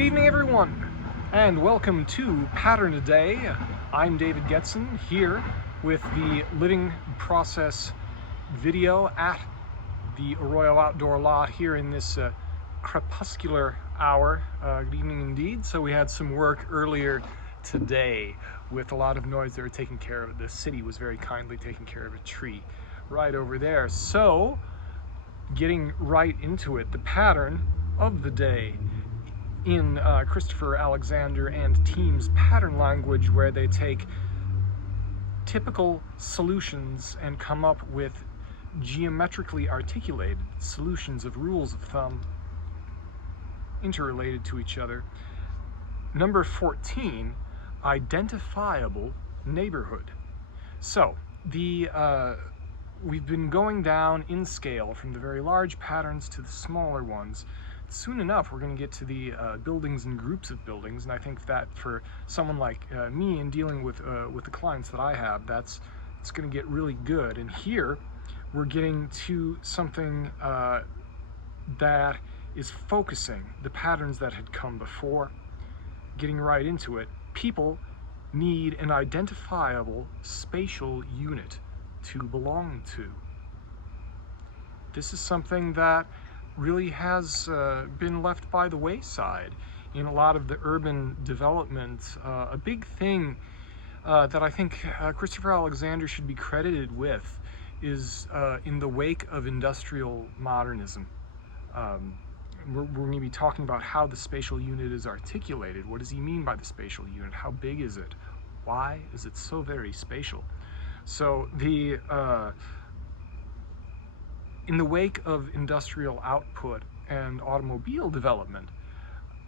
Good evening, everyone, and welcome to Pattern a Day. I'm David Getson here with the Living Process video at the Arroyo Outdoor Lot here in this crepuscular hour. Good evening indeed. So we had some work earlier today with a lot of noise. They were taking care of, the city was very kindly taking care of a tree right over there. So getting right into it, the pattern of the day in Christopher Alexander and team's pattern language, where they take typical solutions and come up with geometrically articulated solutions of rules of thumb interrelated to each other. Number 14, identifiable neighborhood. So we've been going down in scale from the very large patterns to the smaller ones. Soon enough, we're going to get to the buildings and groups of buildings, and I think that for someone like me in dealing with the clients that I have, it's going to get really good. And here, we're getting to something that is focusing the patterns that had come before, getting right into it. People need an identifiable spatial unit to belong to. This is something that really has been left by the wayside in a lot of the urban development. A big thing that I think Christopher Alexander should be credited with is in the wake of industrial modernism. We're going to be talking about how the spatial unit is articulated. What does he mean by the spatial unit? How big is it? Why is it so very spatial? So in the wake of industrial output and automobile development,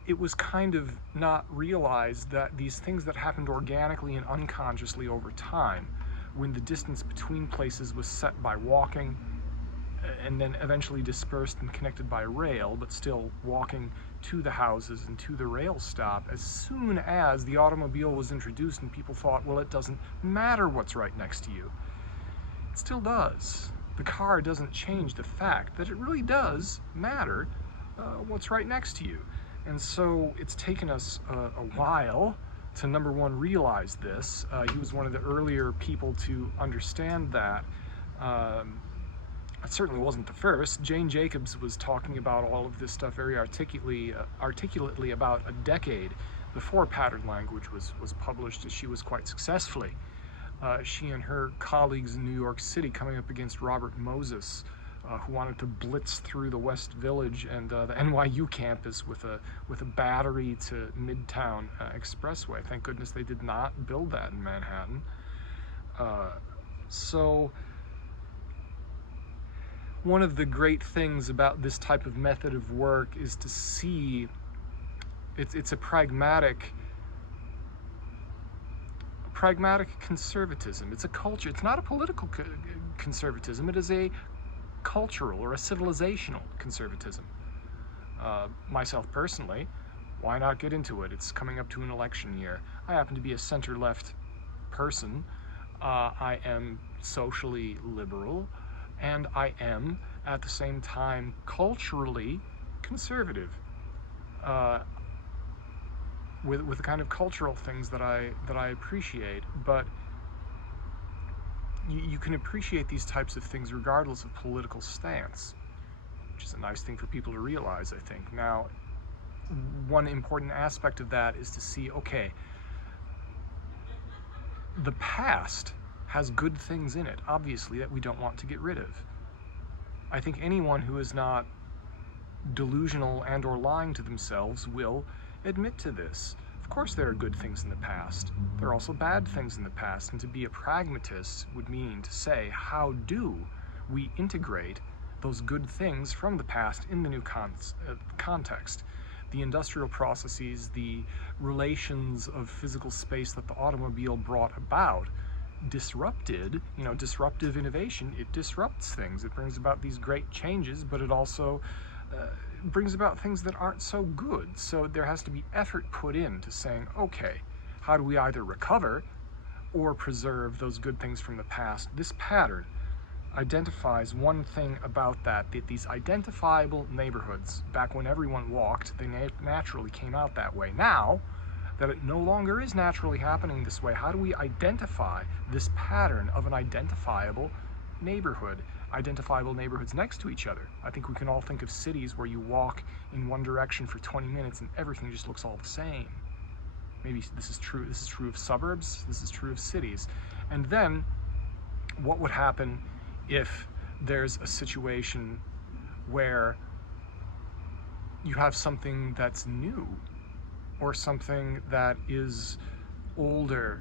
it was kind of not realized that these things that happened organically and unconsciously over time, when the distance between places was set by walking and then eventually dispersed and connected by rail, but still walking to the houses and to the rail stop, as soon as the automobile was introduced and people thought, well, it doesn't matter what's right next to you. It still does. The car doesn't change the fact that it really does matter what's right next to you. And so it's taken us a while to, number one, realize this. He was one of the earlier people to understand that. It certainly wasn't the first. Jane Jacobs was talking about all of this stuff very articulately about a decade before pattern language was published, as she was quite successfully. She and her colleagues in New York City coming up against Robert Moses, who wanted to blitz through the West Village and the NYU campus with a battery to Midtown expressway. Thank goodness they did not build that in Manhattan. So one of the great things about this type of method of work is to see it's a pragmatic conservatism. It's a culture. It's not a political conservatism. It is a cultural or a civilizational conservatism. Myself personally, why not get into it? It's coming up to an election year. I happen to be a center-left person. I am socially liberal, and I am at the same time culturally conservative. With the kind of cultural things that I appreciate, but you can appreciate these types of things regardless of political stance, which is a nice thing for people to realize, I think. Now, one important aspect of that is to see, okay, the past has good things in it, obviously, that we don't want to get rid of. I think anyone who is not delusional and or lying to themselves will admit to this. Of course there are good things in the past. There are also bad things in the past, and to be a pragmatist would mean to say, how do we integrate those good things from the past in the new context? The industrial processes, the relations of physical space that the automobile brought about disrupted, disruptive innovation. It disrupts things. It brings about these great changes, but it also brings about things that aren't so good. So there has to be effort put into saying, okay, how do we either recover or preserve those good things from the past? This pattern identifies one thing about that these identifiable neighborhoods, back when everyone walked, they naturally came out that way. Now that it no longer is naturally happening this way, how do we identify this pattern of an identifiable neighborhood, identifiable neighborhoods next to each other? I think we can all think of cities where you walk in one direction for 20 minutes and everything just looks all the same. Maybe this is true of suburbs, this is true of cities. And then what would happen if there's a situation where you have something that's new or something that is older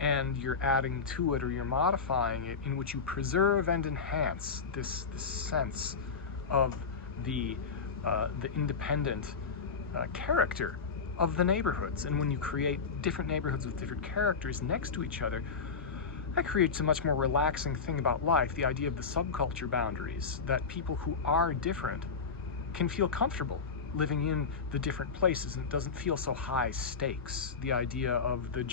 and you're adding to it or you're modifying it, in which you preserve and enhance this sense of the independent character of the neighborhoods. And when you create different neighborhoods with different characters next to each other, that creates a much more relaxing thing about life, the idea of the subculture boundaries, that people who are different can feel comfortable living in the different places, and it doesn't feel so high stakes. The idea of the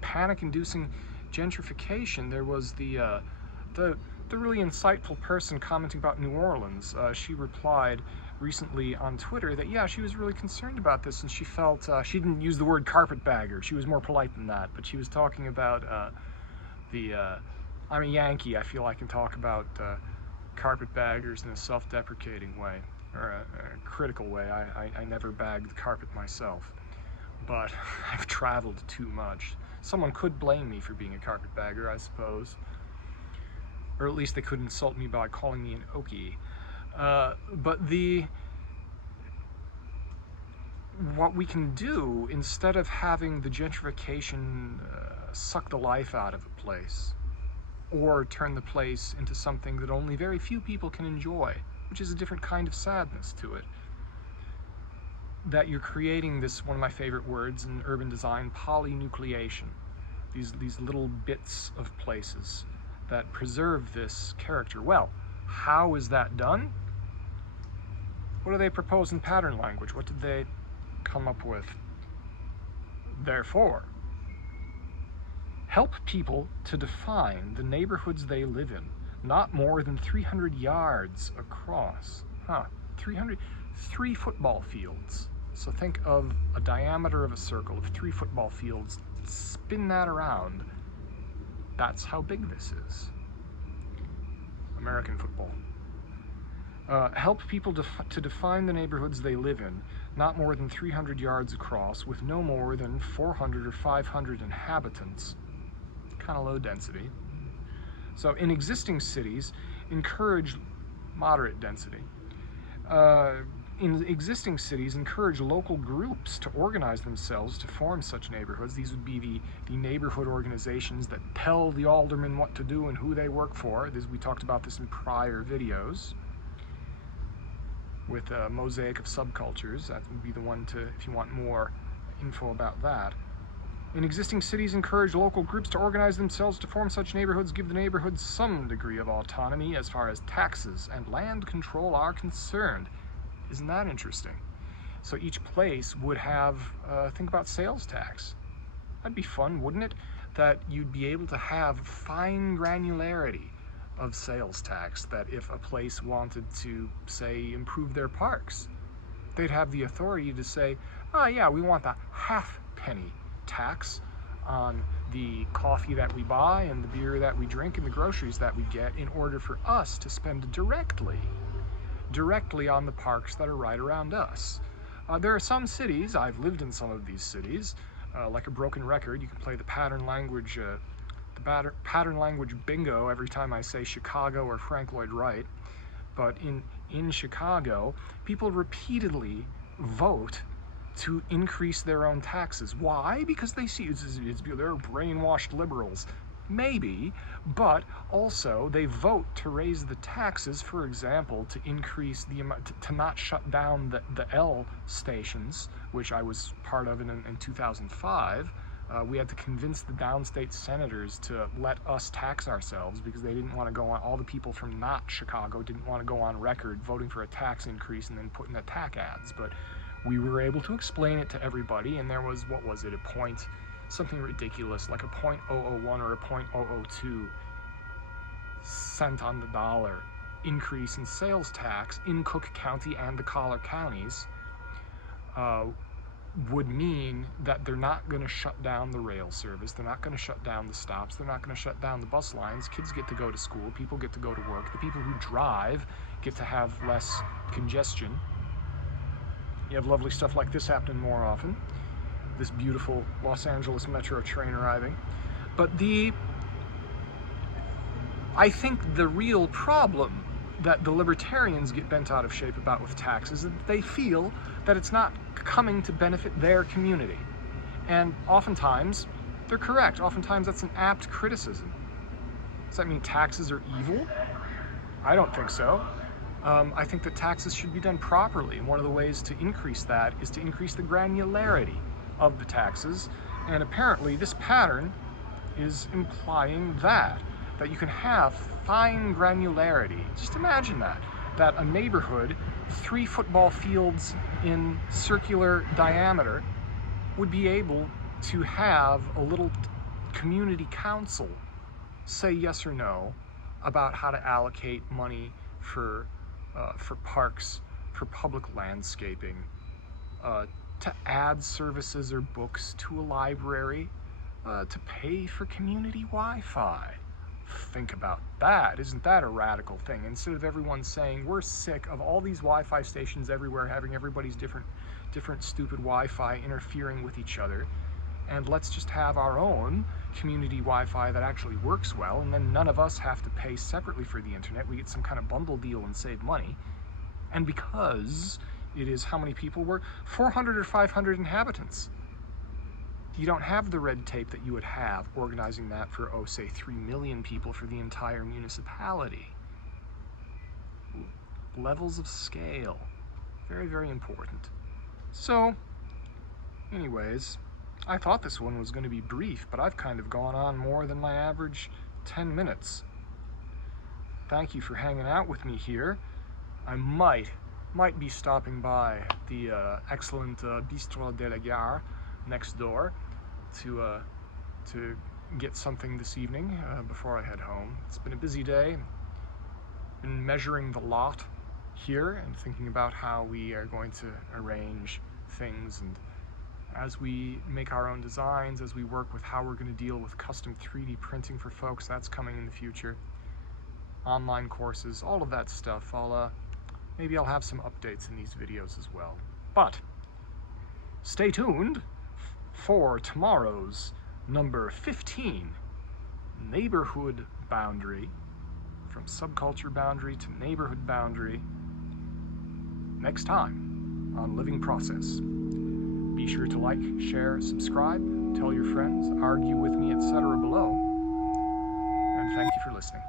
panic-inducing gentrification. There was the really insightful person commenting about New Orleans. She replied recently on Twitter that, yeah, she was really concerned about this, and she felt, she didn't use the word carpetbagger, she was more polite than that, but she was talking about I'm a Yankee, I feel I can talk about carpetbaggers in a self-deprecating way, or a critical way. I never bagged the carpet myself, but I've traveled too much. Someone could blame me for being a carpetbagger, I suppose. Or at least they could insult me by calling me an Okie. But what we can do, instead of having the gentrification suck the life out of a place, or turn the place into something that only very few people can enjoy, which is a different kind of sadness to it, that you're creating this, one of my favorite words in urban design, polynucleation. These little bits of places that preserve this character. Well, how is that done? What do they propose in pattern language? What did they come up with? Therefore, help people to define the neighborhoods they live in, not more than 300 yards across. 3 football fields. So think of a diameter of a circle of 3 football fields, spin that around. That's how big this is. American football. Help people to define the neighborhoods they live in, not more than 300 yards across, with no more than 400 or 500 inhabitants. Kind of low density. So in existing cities, encourage moderate density. In existing cities, encourage local groups to organize themselves to form such neighborhoods. These would be the neighborhood organizations that tell the aldermen what to do and who they work for. We talked about this in prior videos with a mosaic of subcultures. That would be the one if you want more info about that. In existing cities, encourage local groups to organize themselves to form such neighborhoods, give the neighborhoods some degree of autonomy as far as taxes and land control are concerned. Isn't that interesting? So each place would have, think about sales tax. That'd be fun, wouldn't it? That you'd be able to have fine granularity of sales tax, that if a place wanted to, say, improve their parks, they'd have the authority to say, oh yeah, we want the half-penny tax on the coffee that we buy and the beer that we drink and the groceries that we get, in order for us to spend directly on the parks that are right around us. There are some cities, I've lived in some of these cities, like a broken record. You can play the pattern language bingo every time I say Chicago or Frank Lloyd Wright. But in Chicago, people repeatedly vote to increase their own taxes. Why? Because they see they're brainwashed liberals. Maybe, but also they vote to raise the taxes, for example, to increase the amount, to not shut down the L stations, which I was part of in 2005. We had to convince the downstate senators to let us tax ourselves, because they didn't want to go on, all the people from not Chicago didn't want to go on record voting for a tax increase and then putting attack ads. But we were able to explain it to everybody, and there was, what was it, a point, something ridiculous, like a .001 or a .002 cent on the dollar increase in sales tax in Cook County and the collar counties would mean that they're not going to shut down the rail service, they're not going to shut down the stops, they're not going to shut down the bus lines. Kids get to go to school, people get to go to work, the people who drive get to have less congestion. You have lovely stuff like this happening more often. This beautiful Los Angeles Metro train arriving. But I think the real problem that the libertarians get bent out of shape about with taxes is that they feel that it's not coming to benefit their community. And oftentimes, they're correct. Oftentimes that's an apt criticism. Does that mean taxes are evil? I don't think so. I think that taxes should be done properly, and one of the ways to increase that is to increase the granularity of the taxes, and apparently this pattern is implying that you can have fine granularity. Just imagine that a neighborhood 3 football fields in circular diameter would be able to have a little community council say yes or no about how to allocate money for parks, for public landscaping, to add services or books to a library, to pay for community Wi-Fi. Think about that. Isn't that a radical thing? Instead of everyone saying we're sick of all these Wi-Fi stations everywhere having everybody's different stupid Wi-Fi interfering with each other, and let's just have our own community Wi-Fi that actually works well, and then none of us have to pay separately for the internet. We get some kind of bundle deal and save money. And because it is, how many people were? 400 or 500 inhabitants. You don't have the red tape that you would have organizing that for, oh, say 3 million people for the entire municipality. Levels of scale. Very, very important. So, anyways, I thought this one was going to be brief, but I've kind of gone on more than my average 10 minutes. Thank you for hanging out with me here. I might be stopping by the excellent Bistro de la Gare next door to get something this evening before I head home. It's been a busy day. Been measuring the lot here and thinking about how we are going to arrange things, and as we make our own designs, as we work with how we're going to deal with custom 3D printing for folks, that's coming in the future. Online courses, all of that stuff. Maybe I'll have some updates in these videos as well. But stay tuned for tomorrow's number 15, neighborhood boundary, from subculture boundary to neighborhood boundary, next time on Living Process. Be sure to like, share, subscribe, tell your friends, argue with me, etc. below. And thank you for listening.